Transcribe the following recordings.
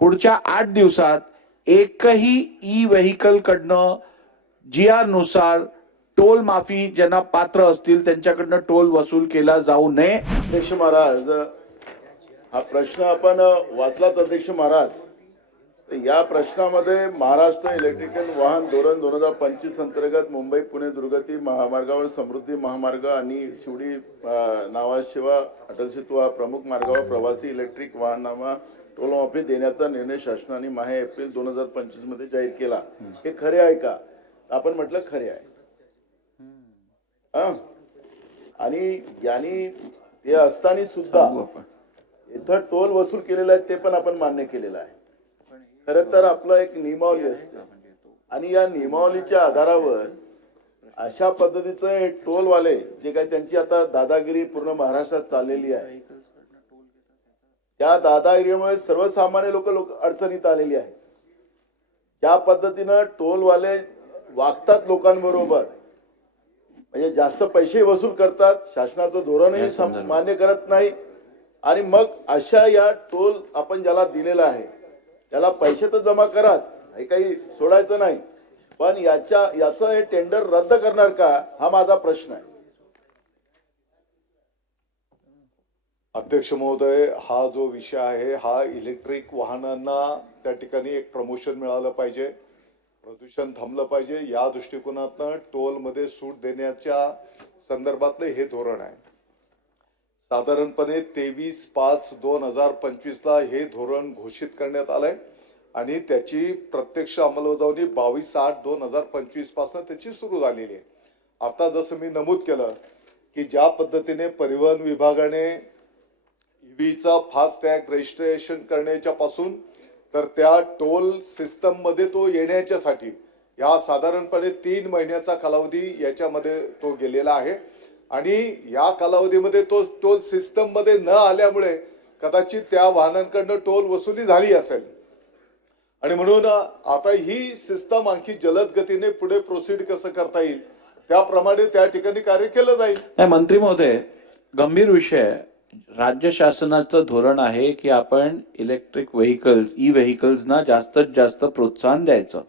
पुढच्या 8 दिवसात एकही ई व्हेकल कडनं GR नुसार टोल माफी ज्यांना पात्र असतील त्यांच्याकडनं टोल वसूल केला जाऊ नये। अध्यक्ष महाराज, हा प्रश्न आपण वाचलात अध्यक्ष महाराज। या प्रश्नामध्ये महाराष्ट्र इलेक्ट्रिकल वाहन धोरण 2025 अंतर्गत मुंबई पुणे दुर्गती महामार्गावर समृद्धी महामार्ग आणि शिवडी नावाशिवाय अटल सेतू प्रमुख मार्गावर प्रवासी इलेक्ट्रिक वाहनांना टोल माफी देण्याचा निर्णय शासनाने माहे एप्रिल 2025 मध्ये जाहीर केला। हे खरे आहे का? आपण म्हटलं खरे आहे। आणि यांनी ते असताना सुद्धा इथं टोल वसूल केलेला आहे ते पण आपण मान्य केलेलं आहे। खरं तर आपलं एक नियमावली असते आणि या नियमावलीच्या आधारावर अशा पद्धतीचं टोलवाले जे काही त्यांची आता दादागिरी पूर्ण महाराष्ट्रात चाललेली आहे, त्या दादागिरीमुळे सर्वसामान्य लोक अडचणीत आलेली आहे। ज्या पद्धतीनं टोलवाले वागतात लोकांबरोबर, म्हणजे जास्त पैसे वसूल करतात, शासनाचं धोरणही मान्य करत नाही आणि मग अशा या टोल आपण ज्याला दिलेला आहे त्याला पैसे तर जमा कराच, हे काही सोडायचं नाही, पण याचं हे टेंडर रद्द करणार का, हा माझा प्रश्न आहे। अध्यक्ष महोदय, हा जो विषय आहे हा इलेक्ट्रिक वाहनांना त्या ठिकाणी एक प्रमोशन मिळालं पाहिजे, प्रदूषण थांबलं पाहिजे, या दृष्टिकोनातून टोलमध्ये सूट देण्याच्या संदर्भातलं हे धोरण आहे। साधारणपणे 23/5/2025 ला हे धोरण घोषित करण्यात आलंय आणि त्याची प्रत्यक्ष अंमलबजावणी 22/8/2025 पासून त्याची सुरू झालेली आहे। आता जसं मी नमूद केलं की ज्या पद्धतीने परिवहन विभागाने ईव्हीचा फास्ट टॅग रजिस्ट्रेशन करण्याच्या पासून तर त्या टोल सिस्टम मध्ये तो येण्याच्यासाठी या साधारणपणे 3 महिन्याचा कालावधी याच्यामध्ये तो गेलेला आहे आणि या कालावधीमध्ये तो टोल सिस्टम मध्ये न आल्यामुळे कदाचित त्या वाहनांकडनं टोल वसुली झाली असेल आणि म्हणून आता ही सिस्टम आणखी जलद गतीने पुढे प्रोसीड कसं करता येईल त्याप्रमाणे त्या ठिकाणी कार्य केलं जाईल। मंत्री महोदय, गंभीर विषय, राज्य शासनाचं धोरण आहे की आपण इलेक्ट्रिक व्हेकल्स ई व्हेकल्सना जास्तीत जास्त प्रोत्साहन द्यायचं।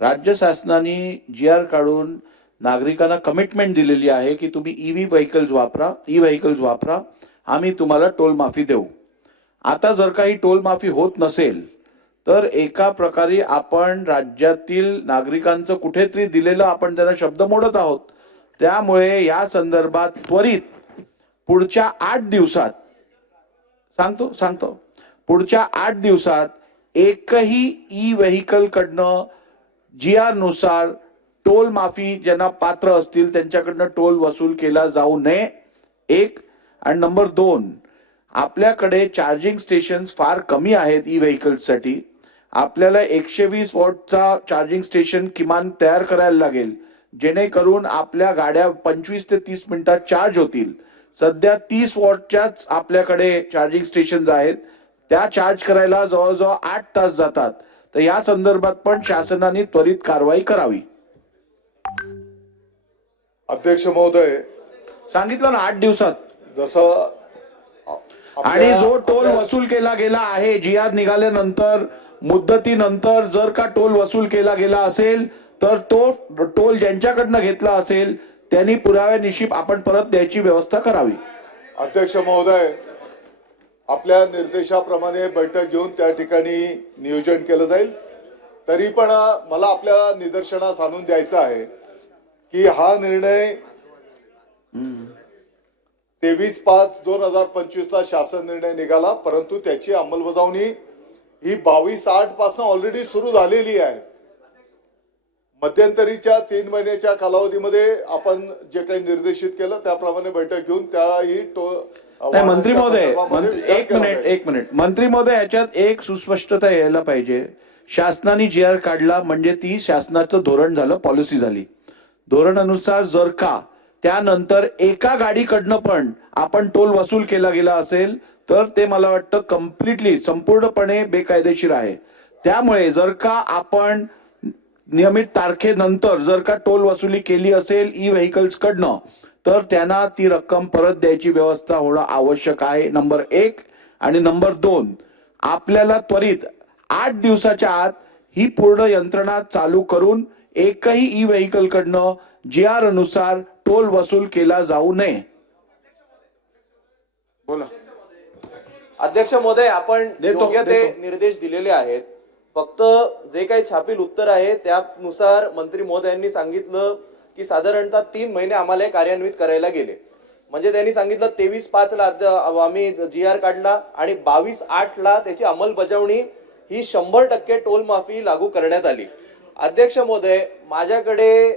राज्य शासनाने GR काढून नागरिकांना कमिटमेंट दिलेली आहे की तुम्ही ई व्हेकल्स वापरा, आम्ही तुम्हाला टोल माफी देऊ। आता जर काही टोल माफी होत नसेल तर एका प्रकारे आपण राज्यातील नागरिकांचं कुठेतरी दिलेलं आपण त्यांना शब्द मोडत आहोत। त्यामुळे या संदर्भात त्वरित पुढच्या 8 दिवसात सांगतो पुढच्या 8 दिवसात एकही ई व्हेकल कडनं GR नुसार टोल माफी ज्यांना पात्र असतील त्यांच्याकडनं टोल वसूल केला जाऊ नये, एक। आणि नंबर 2, आपल्याकडे चार्जिंग स्टेशन्स फार कमी आहेत ई व्हेकल्ससाठी। आपल्याला 120 वॉटचा चार्जिंग स्टेशन किमान तयार करायला लागेल जेणेकरून आपल्या गाड्या 25 ते 30 मिनिटात चार्ज होतील। सध्या 30 वॉटच्याच आपल्याकडे चार्जिंग स्टेशन्स आहेत, त्या चार्ज करायला जवळजवळ 8 तास जातात। तर या संदर्भात पण शासनाने त्वरित कारवाई करावी। अध्यक्ष महोदय, सांगितलं ना 8 दिवसात। जसं आणि जो टोल वसूल केला गेला आहे GR निघाल्यानंतर मुदतीनंतर जर का टोल वसूल केला गेला असेल तर तो टोल ज्यांच्याकडनं घेतला असेल त्यांनी पुराव्यानिशी आपण परत द्यायची व्यवस्था करावी। अध्यक्ष महोदय, आपल्या निर्देशाप्रमाणे बैठक घेऊन त्या ठिकाणी नियोजन केलं जाईल। तरी पण मला आपल्या निदर्शनास आणून द्यायचा आहे की हा निर्णय 23/5/2025 ला शासन निर्णय निघाला, परंतु त्याची अंमलबजावणी ही 22/8 पासून ऑलरेडी सुरू झालेली आहे। मध्यंतरीच्या 3 महिन्याच्या कालावधीमध्ये आपण जे काही निर्देशित केलं त्याप्रमाणे बैठक घेऊन त्याही मंत्री महोदय, एक मिनिट मंत्री महोदय, याच्यात एक सुस्पष्टता यायला पाहिजे। शासनाने GR काढला म्हणजे ती शासनाचं धोरण झालं, पॉलिसी झाली। धोरणानुसार जर का त्यानंतर एका गाडीकडनं पण आपण टोल वसूल केला गेला असेल तर ते मला वाटतं कम्प्लिटली संपूर्णपणे बेकायदेशीर आहे। त्यामुळे जर का आपण नियमित तारखेनंतर जर का टोल वसुली केली असेल ई व्हेकल्स कडनं तर त्यांना ती रक्कम परत द्यायची व्यवस्था होणं आवश्यक आहे, नंबर 1। आणि नंबर 2, आपल्याला त्वरित 8 दिवसाच्या आत ही पूर्ण यंत्रणा चालू करून एकही ई व्हेकल कडनं GR अनुसार टोल वसूल केला जाऊ नये. बोला. अध्यक्ष महोदय, आपण देतो, योग्य ते देतो. निर्देश दिलेले आहेत. फक्त जे काही छापील उत्तर आहे त्यानुसार मंत्री महोदयांनी सांगितलं की साधारणतः 3 महिने आम्हाला हे कार्यान्वित करायला गेले. म्हणजे त्यांनी सांगितलं 23/5 आम्ही GR काढला आणि 22/8 त्याची अंमलबजावणी ही 100% टोल माफी लागू करण्यात आली. अध्यक्ष महोदय, माझ्याकडे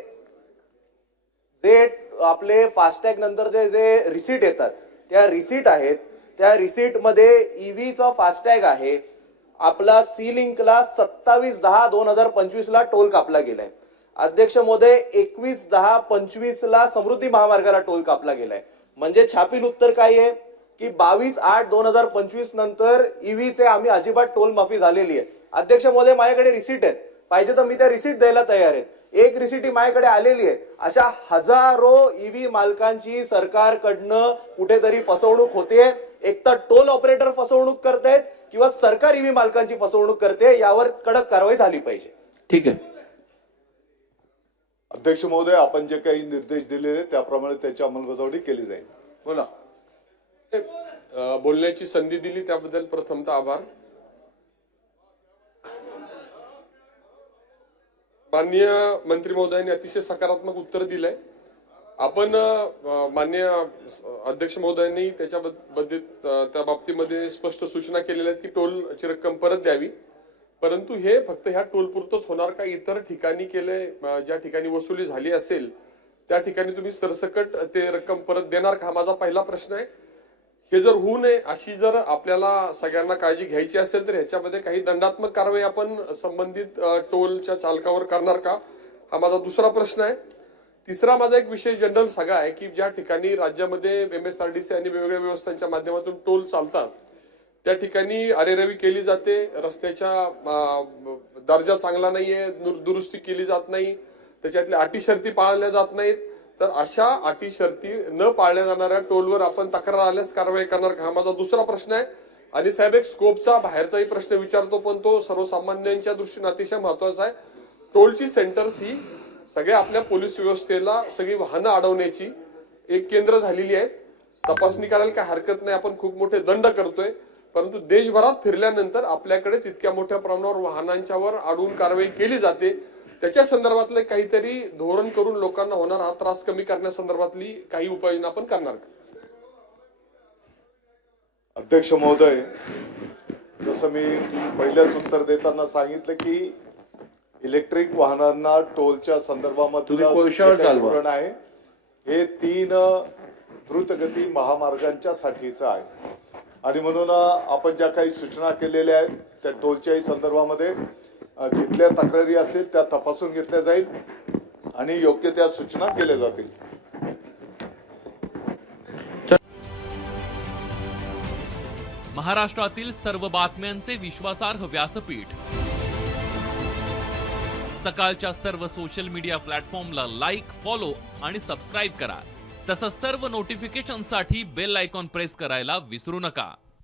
जे आपले फास्टॅग नंतरचे जे रिसीट येतात त्या रिसीट आहेत. त्या रिसीट मध्ये ईव्हीचा फास्टॅग आहे. आपला सी लिंकला 27/10/2025 ला टोल कापला गेलाय. अध्यक्ष महोदय, 21/10/25 समृद्धी महामार्गाला टोल कापला गेलाय. म्हणजे छापील उत्तर काय आहे की 22/8/2025 नंतर ईव्हीचे आम्ही अजिबात टोल माफी झालेली आहे. अध्यक्ष महोदय, माझ्याकडे रिसीट आहेत. पाहिजे तर मी त्या रिसीट द्यायला तयार आहे. एक रिसीट ही माझ्याकडे आलेली आहे. अशा हजारो ईव्ही मालकांची सरकारकडनं कुठेतरी फसवणूक होते. एक तर टोल ऑपरेटर फसवणूक करतायत किंवा सरकार ईव्ही मालकांची फसवणूक करते. यावर कडक कारवाई झाली पाहिजे. ठीक आहे. अध्यक्ष महोदय, आपण जे काही निर्देश दिलेले त्याप्रमाणे त्याची अंमलबजावणी केली जाईल. बोला. बोलण्याची संधी दिली त्याबद्दल प्रथमतः आभार. माननीय मंत्री महोदयांनी अतिशय सकारात्मक उत्तर दिलंय. आपण माननीय अध्यक्ष महोदयांनी त्या बाबतीमध्ये स्पष्ट सूचना केलेल्या आहेत की टोलची रक्कम परत द्यावी. परंतु हे फक्त ह्या टोल पुरतच होणार का? इतर ठिकाणी केले, ज्या ठिकाणी वसुली झाली असेल त्या ठिकाणी तुम्ही सरसकट ते रक्कम परत देणार का? हा माझा पहिला प्रश्न आहे. हे जर होऊ नये अशी जर आपल्याला सगळ्यांना काळजी घ्यायची असेल तर ह्याच्यामध्ये काही दंडात्मक कारवाई आपण संबंधित टोलच्या चालकावर करणार का? हा माझा दुसरा प्रश्न आहे. तिसरा माझा एक विषय जनरल सगळा आहे की ज्या ठिकाणी राज्यामध्ये MSRDC आणि वेगवेगळ्या व्यवस्थांच्या माध्यमातून टोल चालतात त्या ठिकाणी अरेरावी केली जाते. रस्त्याच्या दर्जा चांगला नाहीये, दुरुस्ती केली जात नाही, त्याच्यातल्या अटी शर्ती पाळल्या जात नाहीत. तर अशा अटी शर्ती न पाळल्या जाणाऱ्या टोलवर आपण तक्रार आल्यास कारवाई करणार का? हा माझा दुसरा प्रश्न आहे. आणि साहेब, एक स्कोपचा बाहेरचाही प्रश्न विचारतो पण तो सर्वसामान्यांच्या दृष्टीने अतिशय महत्वाचा आहे. टोलची सेंटर्स ही सगळ्या आपल्या पोलीस व्यवस्थेला सगळी वाहनं अडवण्याची एक केंद्र झालेली आहेत. तपासणी करायला काय हरकत नाही, आपण खूप मोठे दंड करतोय. परंतु देशभरात फिरल्यानंतर आपल्याकडेच इतक्या मोठ्या प्रमाणावर वाहनांच्यावर अडवून कारवाई केली जाते. त्याच्या संदर्भातले काहीतरी धोरण करून लोकांना होणारा हा त्रास कमी करण्यासंदर्भातली काही उपाययोजना आपण करणार का? अध्यक्ष महोदय, जसं मी पहिल्याच उत्तर देताना सांगितलं की इलेक्ट्रिक वाहनांना टोलच्या संदर्भामध्ये धोरण आहे हे 3 द्रुतगती महामार्गांच्या साठीचं आहे. आणि म्हणून आपण ज्या काही सूचना केलेल्या आहेत त्या टोलच्याही संदर्भामध्ये जिथल्या तक्रारी असतील त्या तपासून घेतल्या जाईल आणि योग्य त्या सूचना केल्या जातील. महाराष्ट्रातील सर्व बातम्यांचे विश्वासार्ह व्यासपीठ. सकाळच्या सर्व सोशल मीडिया प्लॅटफॉर्मला लाईक, फॉलो आणि सबस्क्राईब करा. तसंच सर्व नोटिफिकेशनसाठी बेल आयकॉन प्रेस करायला विसरू नका.